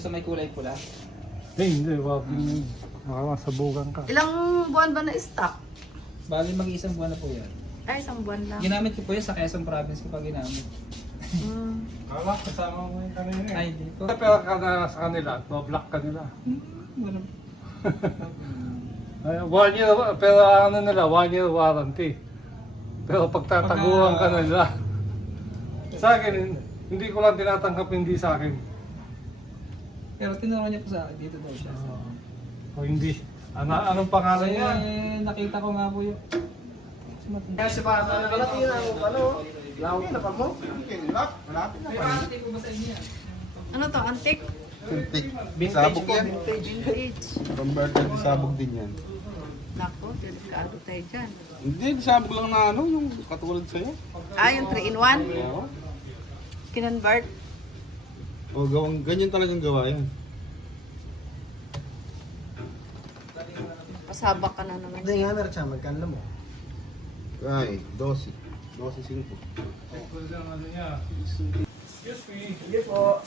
doon sa may kulay pula. Hindi, wag yun. Makakasabugan ka. Ilang buwan ba na stock? Bali mag-iisang buwan na po yan. Ay, isang buwan lang. Ginamit ko po yan sa Quezon Province ko pa ginamit. Kala, kasama mo yung kanina eh. Ay, hindi po. Pero ka na sa kanila, no-block ka nila. Wala. Ay, 1 year, pero ano nila, 1 year warranty. Pero pagtataguan ka nila. Sa akin, hindi ko lang tinatanggap hindi sa akin. Pero tinuro niya po sa akin, dito daw siya. O hindi. Anong pangalan Kasi niya? nakita ko nga po yung... Kasi pa nakalaki na ako, ano? Lawak na pa mo? Malapit na May pa. warranty po ba sa inyo yan? Ano to? Antique? Sabog yan. Vintage. Converted sabog din yan. Nako, delikado tayo dyan. Hindi, sabog lang na ano, yung katulad sa'yo. Ah, yung 3-in-1? Oo. Kinonvert? O, gawang, ganyan talagang gawa yan. Pasabak ka na naman. Hindi nga meron siya, magkano mo? Ay, 12. 12.5. Ano niya? Excuse me. Sige po.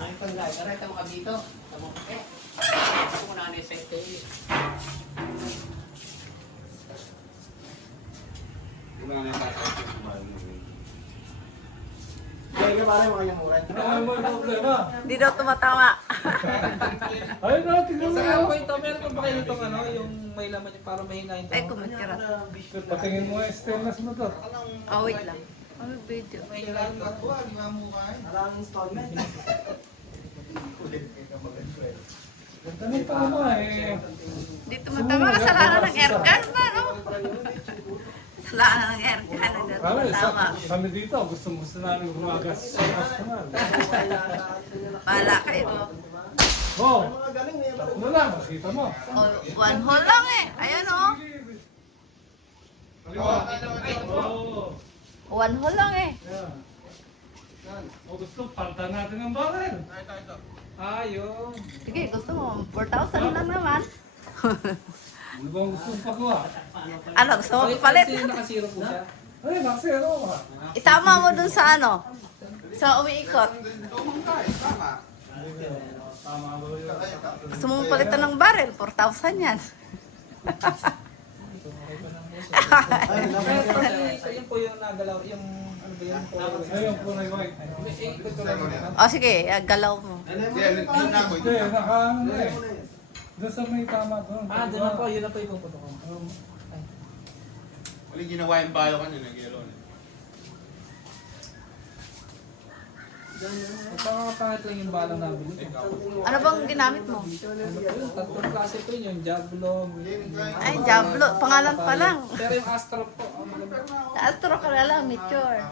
Ay, panggay. Aray, tamo ka dito. Tamo ka eh. Ako muna na yung Wala na yung tatay. Kaya nga pala yung mga yamuran. Ano mo yung problema? Hindi daw tumatama. Ayun na, tignan mo Sa yan. po ito, meron pa ba kayo itong ano, yung may laman yung para mahina yung Ay, tao? kumitira. Patingin mo yung stainless mo to. Oh, wait lang. Ano video? Alang installment. Ganda ng tama eh. Hindi tumatama. Kasalanan ng aircon ba, no? Kasalanan ng aircon. Hindi Kami, tumatama. kami dito, gusto namin gumagas sa customer. Bahala kayo. Oh, Mga galing niya. ano lang, makita mo. Oh, one hole lang eh. Ayan oh. Oh, One hole lang eh. yan. O gusto, paltan natin ang barrel. Ah, yun. Sige, gusto mo. 4,000 lang naman. Ano bang gusto mong pagawa? Ano, gusto mo palit? Kasi nakasiro po siya. Ay, naksero ka. Itama mo dun sa ano? Sa umiikot. Tama ba yun? Gusto mo palitan ng barrel? 4,000 yan. Kasi yun po yung nagalaw, yung ano ba yun? Ayun, punay white. Ikot ko lang naman. O sige, galaw mo. Hindi, nakaano na eh. Doon sa may tama doon. Ah, doon na po, yun na po yung puputo ko. Ay. Wala ginawa yung bayo kanina, gelo. Pangapangit lang yung balang nabili ko. Ano bang ginamit mo? Tatlong klase po yun, yung Jablog. Ay, Diablo. Pangalan pa lang. Pero yung Astro po, maganda. Astro ka na lang, mature.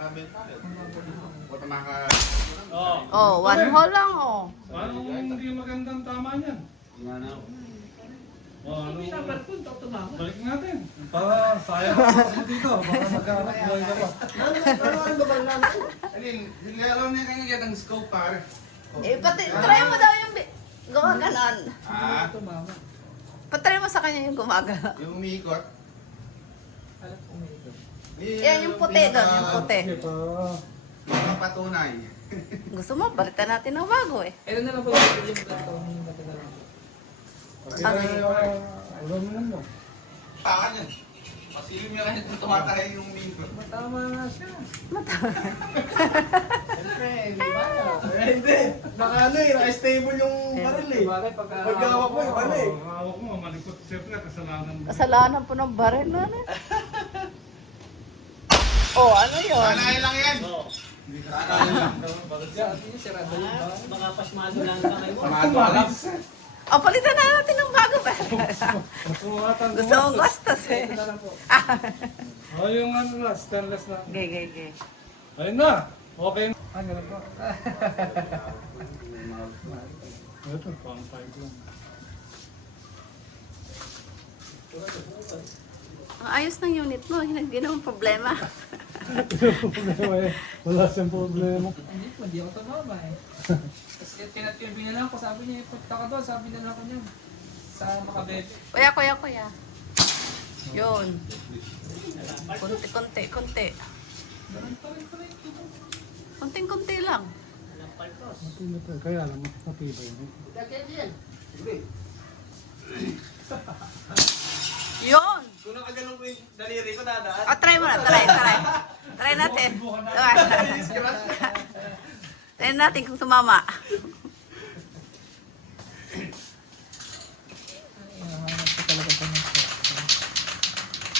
Wata maka... Oh, one hole lang oh. Paano kung hindi magandang tama niyan? Oh, ano? Balik natin. Para sayang ako dito. Baka magkaroon buhay ka pa. Alin, hindi alam niya kanya yan ang scope pare. Eh, try mo daw yung gumaganon. Ah, Ito, mama. Patry mo sa kanya yung gumagano. yung umiikot. Alam ko may ito. Yan yung puti doon, yung puti. Sige pa. Mga patunay. Gusto mo, balitan natin ng bago eh. Ito na lang po yung ito. Yung dati na lang. Alam mo naman. Takan yan. Pasilim niya kanya kung tumatay yung umiikot. Matama nga siya. Hindi. Naka ano eh, naka-stable yung baril eh. Bagay pagka... Pagkawak mo, iba na eh. Hawak mo, malikot. Siyempre, kasalanan mo. Kasalanan po ng baril na ano. Oh, ano yun? Sanayin lang yan. Sanayin lang. Sabi niya, sirado yung bahay. Baka pasmado lang ka kayo. Samado alam. Oh, palitan na natin ng bago ba? Sumatan Gusto mong gastos eh. Ito na lang po. Oh, yung ano na, stainless na. Gay, gay, gay. Ayun na. Okay na. Ah, ganun pa. Ito, pang 5 lang. Ang ayos ng unit mo, hindi naman problema. Problema eh. Wala siyang problema. Hindi ako tumama eh. Tapos pinatibing na lang ako, sabi niya, punta ka doon, sabi na lang ako niya. Sa Makabebe. Kuya, kuya, kuya. Yun. Kunti, kunti, kunti. Ganun pa rin pala ito. Kunting-kunti lang. paltos. Matibay. Kaya lang, matibay. Dagyan yan. Yun! Kung nakaganong ko yung daliri ko, dadaan. Try mo na, try. Try natin. Try natin kung sumama. Hinahanap ko talaga ito ng shot.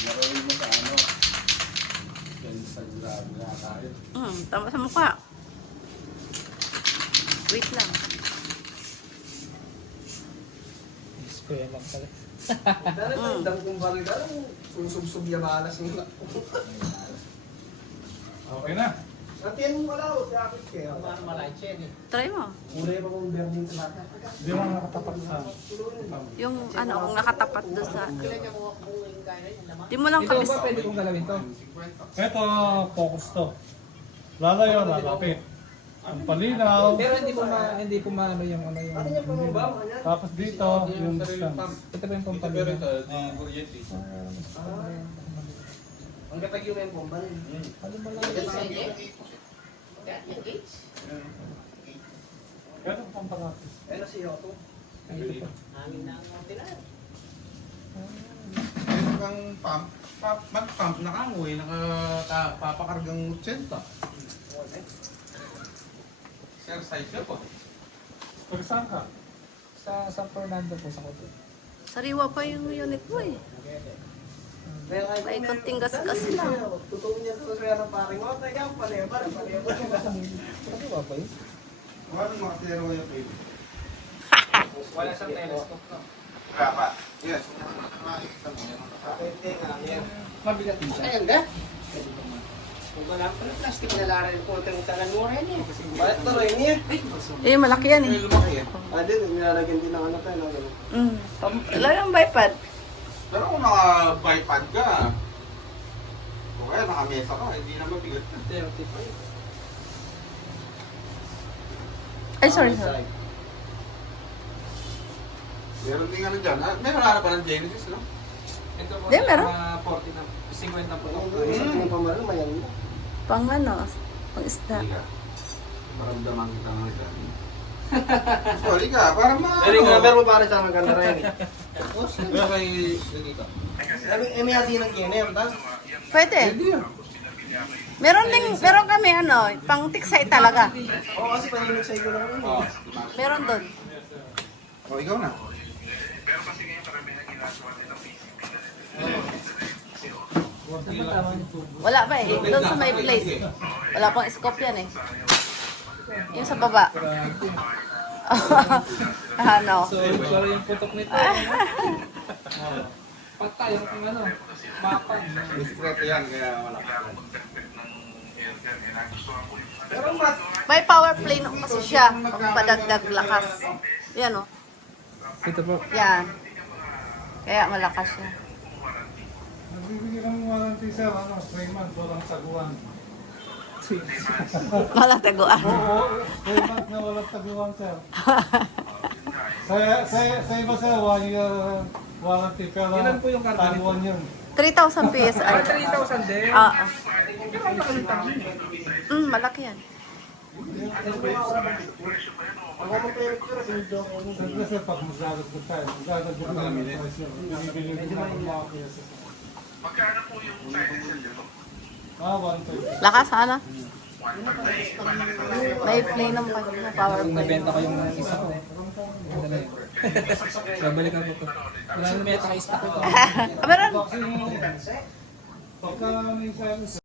Narawin mo sa ano. Yan sa grabe na tayo. Tama sa mukha. Wait lang. Spray lang pala. Dahil ang dang kong baril ka, susubsub yung malas nila. Okay na. Nantiyan mo wala o, sa akin kaya. Malay chen eh. Try mo. Kulay pa kong berning sa lahat. Hindi mo nakatapat sa... Yung ano, kung nakatapat doon sa... Kailan niya kung yung kaya rin, yung laman. Di mo lang Ito kapis. ba pwede kong galawin to? Ito, focus to. Lalayo, lalapit. Ang palinaw. Pero hindi po maano yung ano yung... Ano yung pamubam? Tapos dito, yung distance. Ito pa yung pampalina. Ang kapag yung yung bomba rin. Ano ba lang? Yung gauge. Yung gauge. Ito, pampalapit. Eh, nasi Otto. Ito pa. Hangin na ang ordinary. Meron kang mag-pump na kangoy, papakargang 80. Exercise yun po. Pag saan ka? Sa San Fernando po sa Cotabato. Sariwa pa yung unit mo eh. May konting gas-gas lang. Totoo niya ito sa ng paring mo. Teka, paleba. Ano ba ba yun? Wala nang makatero yung baby. Wala siyang telescope no? Kaya pa. Yes. Makikita mo yan. Pwede nga yan. Mabigat din siya. Ayan ka. Kung wala pala plastic na laran po itong talan mo rin eh. Bakit na rin niya? Eh, malaki yan eh. Lumaki yan. Din, nilalagyan din ng ano tayo. Lang bipod. Pero kung naka-bipod ka, o kaya naka-mesa ka, hindi na mabigat na. 35. Ay, sorry. Meron din ano dyan. Meron na pa ng Genesis, no? Ito po Di, meron. 40 na. 50 po. Sa tingin pa maroon, mayan mo. Pang ano, pang isda. Hindi ka. Maramdaman kita nga dyan. Sorry ka, para ma... Pero yung number mo para sa maganda rin. Pero kay... Dito. May hati ng kinem, tas? Pwede. Meron kami ano, pang tiksay talaga. Oo, kasi paninig sa iyo lang Oh, ano. Meron doon. oh, ikaw na. Wala pa eh. Doon sa may place. Wala pang scope yan eh. Yung sa baba. Ano? So, pero yung putok nito. Patay yung ano. Mapan. Discreto yan, kaya wala. Pero mas, May power play no kasi siya. Pang padagdag lakas. Yan oh. Ito po. Yan. Kaya malakas siya. Nagbibigay kami warranty sir, 3 months, walang taguan. Walang taguan. Oo, 3 months na walang taguan sir. Sa iba sir, 1 year warranty, pero Ilan po yung karga nito? taguan yun. 3,000 PSI. 3,000 din. Malaki yan. ako mo pero pero sinudo ko. Siyempre sir, pag magdadagdag tayo, magdadagdag tayo ng price yun. Binibili ko na ng mga pyesa. Magkano po yung sizes nyo? 120. Lakas ano? May play ng power Kung play. nabenta ko yung isa ko. Dala yun. Babalikan ko to. Wala nang may naka-stock ito. Meron. Pagka may